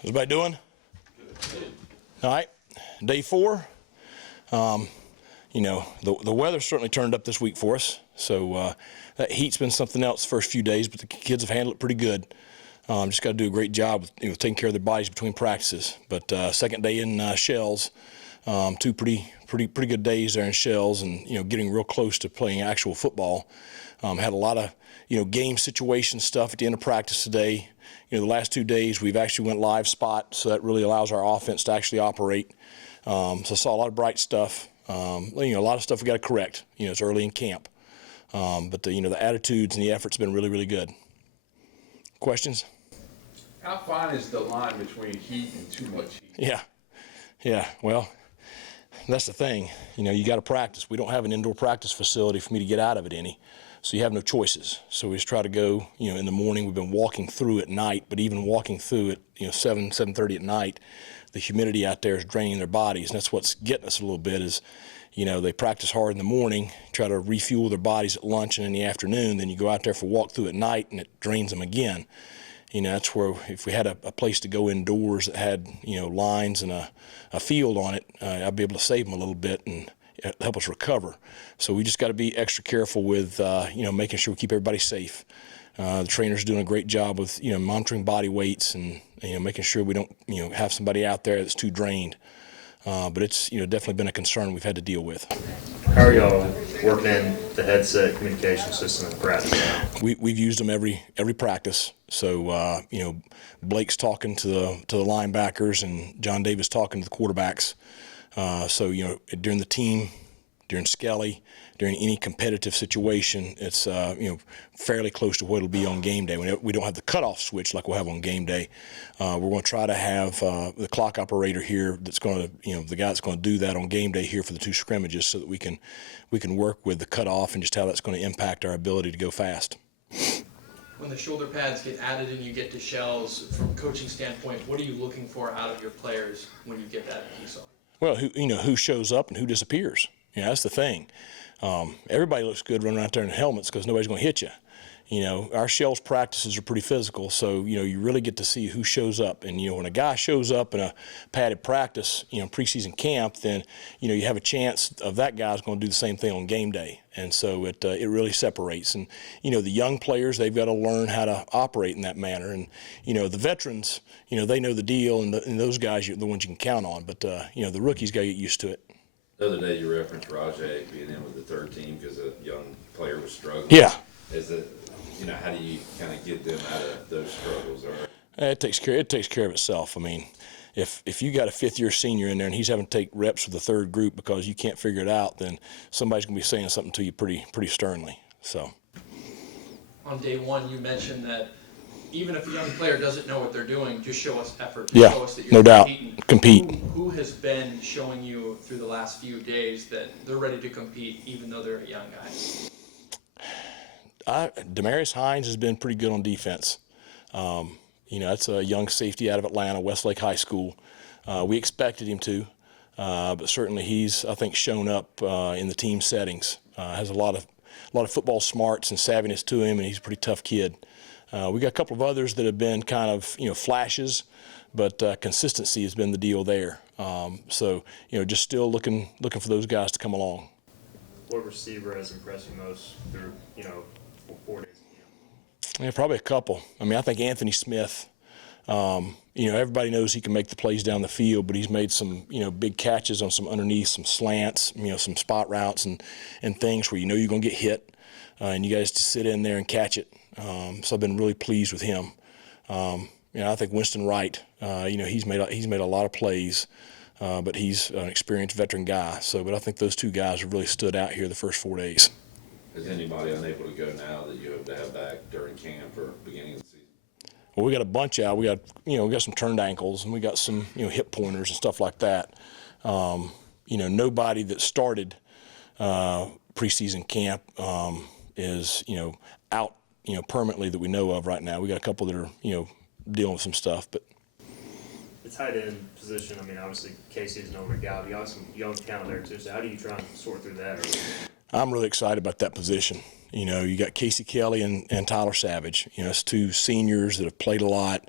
How's everybody doing? All right, day 4. The weather certainly turned up this week for us, so that heat's been something else the first few days, but the kids have handled it pretty good. Just got to do a great job with taking care of their bodies between practices. But second day in Shells, 2 pretty good days there in Shells, and getting real close to playing actual football. Had a lot of game situation stuff at the end of practice today. The last 2 days we've actually went live spot, so that really allows our offense to actually operate. So I saw a lot of bright stuff. A lot of stuff we got to correct. It's early in camp, but the attitudes and the effort's been really, really good. Questions? How fine is the line between heat and too much heat? Yeah. Well, that's the thing. You got to practice. We don't have an indoor practice facility for me to get out of it any. So you have no choices. So we just try to go, in the morning. We've been walking through at night, but even walking through it, 7:30 at night, the humidity out there is draining their bodies. And that's what's getting us a little bit is, they practice hard in the morning, try to refuel their bodies at lunch and in the afternoon. Then you go out there for a walk through at night and it drains them again. That's where if we had a place to go indoors that had, lines and a field on it, I'd be able to save them a little bit and help us recover. So we just got to be extra careful with, making sure we keep everybody safe. The trainer's doing a great job with, monitoring body weights and, making sure we don't, have somebody out there that's too drained. But it's, definitely been a concern we've had to deal with. How are y'all working in the headset communication system in practice now? We've used them every practice. So, Blake's talking to the linebackers and John Davis talking to the quarterbacks. So, during the team, during Skelly, during any competitive situation, it's, fairly close to what it'll be on game day. We don't have the cutoff switch like we'll have on game day. We're going to try to have the clock operator here that's going to, the guy that's going to do that on game day here for the 2 scrimmages so that we can work with the cutoff and just how that's going to impact our ability to go fast. When the shoulder pads get added and you get to Shells, from a coaching standpoint, what are you looking for out of your players when you get that piece on? Well, who shows up and who disappears. That's the thing. Everybody looks good running out there in helmets because nobody's going to hit you. Our Shells practices are pretty physical, so, you really get to see who shows up. And, when a guy shows up in a padded practice, preseason camp, then, you have a chance of that guy's going to do the same thing on game day. And so it really separates. And, the young players, they've got to learn how to operate in that manner. And, the veterans, they know the deal, and those guys are the ones you can count on. But, the rookies got to get used to it. The other day you referenced Rajay being in with the third team because a young player was struggling. Yeah. Is it, how do you kind of get them out of those struggles? Or It takes care of itself. I mean, if you got a 5th-year senior in there and he's having to take reps with the third group because you can't figure it out, then somebody's going to be saying something to you pretty sternly. So. On day 1, you mentioned that even if a young player doesn't know what they're doing, just show us effort. Yeah, show us that you're no doubt. Compete. Who has been showing you through the last few days that they're ready to compete even though they're a young guy? Demarius Hines has been pretty good on defense. That's a young safety out of Atlanta, Westlake High School. We expected him to, but certainly he's, I think, shown up in the team settings. Has a lot of football smarts and savviness to him, and he's a pretty tough kid. We got a couple of others that have been kind of, flashes, but consistency has been the deal there. So, just still looking for those guys to come along. What receiver has impressed you most through, 4 days? Yeah, probably a couple. I mean, I think Anthony Smith, everybody knows he can make the plays down the field, but he's made some, big catches on some underneath, some slants, some spot routes and things where you're going to get hit, and you guys just sit in there and catch it. So I've been really pleased with him. I think Winston Wright, he's made a lot of plays, but he's an experienced veteran guy. But I think those 2 guys have really stood out here the first 4 days. is anybody unable to go now that you hope to have back during camp or beginning of the season? Well, we got a bunch out. We got some turned ankles, and we got some hip pointers and stuff like that. Nobody that started preseason camp is out permanently that we know of right now. We got a couple that are dealing with some stuff, but The tight end position, I mean, obviously Casey's an older guy, but you have some young talent there too. So how do you try and sort through that? I'm really excited about that position. You got Casey Kelly and Tyler Savage. It's 2 seniors that have played a lot,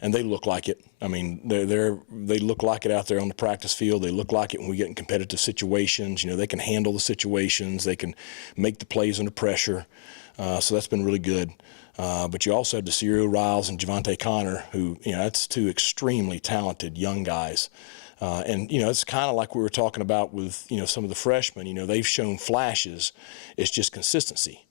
and they look like it. I mean, they look like it out there on the practice field. They look like it when we get in competitive situations. You know, they can handle the situations. They can make the plays under pressure. So that's been really good. But you also have DeCerio Riles and Javante Connor, who, you know, that's two extremely talented young guys. And, you know, it's kind of like we were talking about with, you know, some of the freshmen. You know, they've shown flashes. It's just consistency.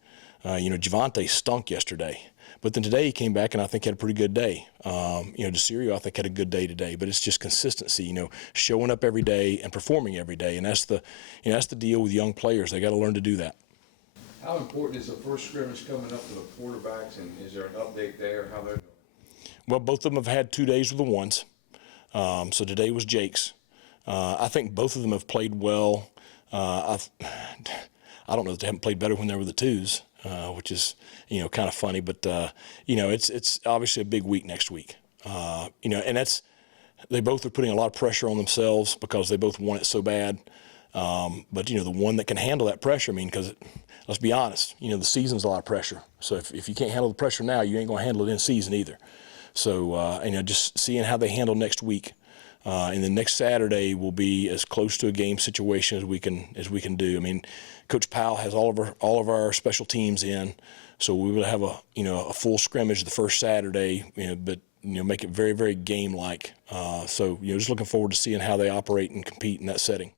You know, Javante stunk yesterday. But then today he came back and I think had a pretty good day. You know, DeCerio I think had a good day today. But it's just consistency, you know, showing up every day and performing every day. And that's the, you know, that's the deal with young players. They got to learn to do that. How important is the first scrimmage coming up for the quarterbacks, and is there an update there, how they're doing? Well, both of them have had 2 days with the ones. So today was Jake's. I think both of them have played well. I don't know that they haven't played better when they were the twos, which is, you know, kind of funny. But, you know, it's obviously a big week next week. You know, and they both are putting a lot of pressure on themselves because they both want it so bad. But, you know, the one that can handle that pressure, I mean, because let's be honest, you know, the season's a lot of pressure. So if you can't handle the pressure now, you ain't going to handle it in season either. So, you know, just seeing how they handle next week. And then next Saturday will be as close to a game situation as we can do. I mean, Coach Powell has all of our special teams in, so we will have a full scrimmage the first Saturday, you know, but you know, make it very, very game-like. So, you know, just looking forward to seeing how they operate and compete in that setting.